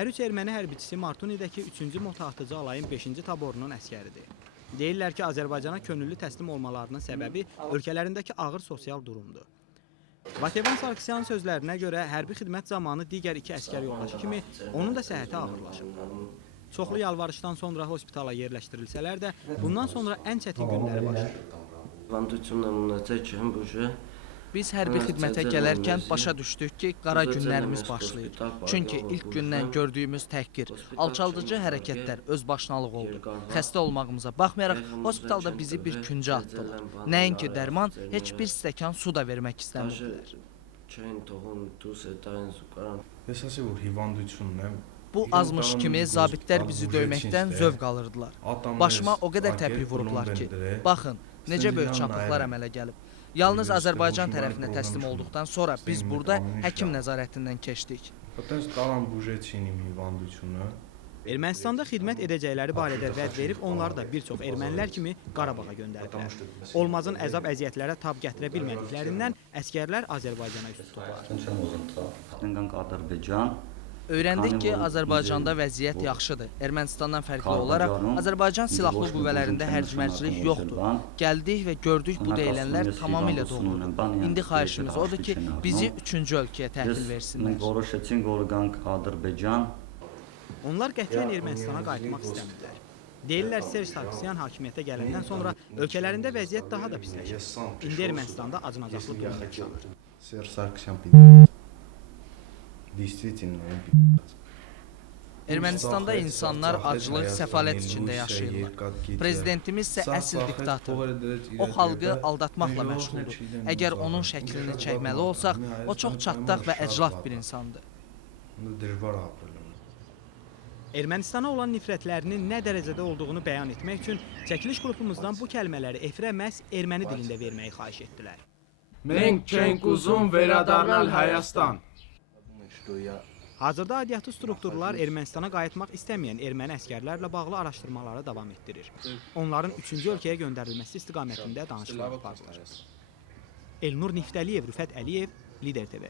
Hər üç erməni hərbiçisi Martunidəki 3-cü motatıcı alayın 5-ci taborunun əskəridir. Deyirlər ki, Azərbaycana könüllü təslim olmalarının səbəbi ölkələrindəki ağır sosial durumdur. Vatevan Sarkisyanın sözlərinə görə hərbi xidmət zamanı digər 2 əskər yoldaşı kimi onun da səhhəti ağırlaşıb. Çoxlu yalvarışdan sonra hospitala yerləşdirilsələr də bundan sonra ən çətin günləri başlayır. Biz hərbi xidmətə gələrkən başa düşdük ki, qara günlərimiz başlayır. Çünki ilk gündən gördüyümüz təhqir, alçaldıcı hərəkətlər özbaşınalıq oldu. Xəstə olmağımıza baxmayaraq, hospitalda bizi bir küncə atdılar. Nəinki dərman, heç bir stəkan su da vermək istəmirdilər. Bu azmış kimi zabitlər bizi döyməkdən zövq alırdılar. Başıma o qədər təpik vurublar ki, baxın, necə böyük çapıqlar əmələ gəlib. Yalnız Azərbaycan tərəfinə təslim olduqdan sonra biz burada həkim nəzarətindən keçdik. Ermənistanda xidmət edəcəkləri barədə vəd verib onları da bir çox ermənilər kimi Qarabağa göndərdilər. Olmazın əzab-əziyyətlərə tab gətirə bilmədiklərindən əskərlər Azərbaycana üst tutublar. Öyrəndik ki, Azərbaycanda vəziyyət yaxşıdır. Ermənistandan fərqli olaraq, Azərbaycan silahlı qüvvələrində hərcmərcilik yoxdur. Gəldik və gördük bu deyilənlər tamamilə doğrudur. İndi xahişimiz odur ki, bizi 3-cü ölkəyə təhvil versinlər. Onlar qətiyyən Ermənistana qayıtmaq istəmirlər. Deyirlər, Serj Sarkisyan hakimiyyətə gələndən sonra ölkələrində vəziyyət daha da pisləşir. İndi Ermənistanda acınacaqlı durum yaşanır. Ermənistanda insanlar aclıq, səfalət içində yaşayırlar. Prezidentimiz isə əsl diktatordur. O xalqı aldatmaqla məşğuldur. Əgər onun şəklini çəkməli olsaq, o çox çatdaq və əclaf bir insandır. Ermənistana olan nifrətlərinin nə dərəcədə olduğunu bəyan etmək üçün çəkiliş qrupumuzdan bu kəlmələri efirə məhz erməni dilində verməyi xahiş etdilər. Մենք չենք ուզում վերադառնալ Հայաստան. Hazırda aidiyyatı strukturlar Ermənistana qayıtmaq istəməyən erməni əskərlərlə bağlı araşdırmaları davam etdirir. Onların 3-cü ölkəyə göndərilməsi istiqamətində danışıqlar aparılır. Elnur Niftəliyev, Rüfət Əliyev, Lider TV.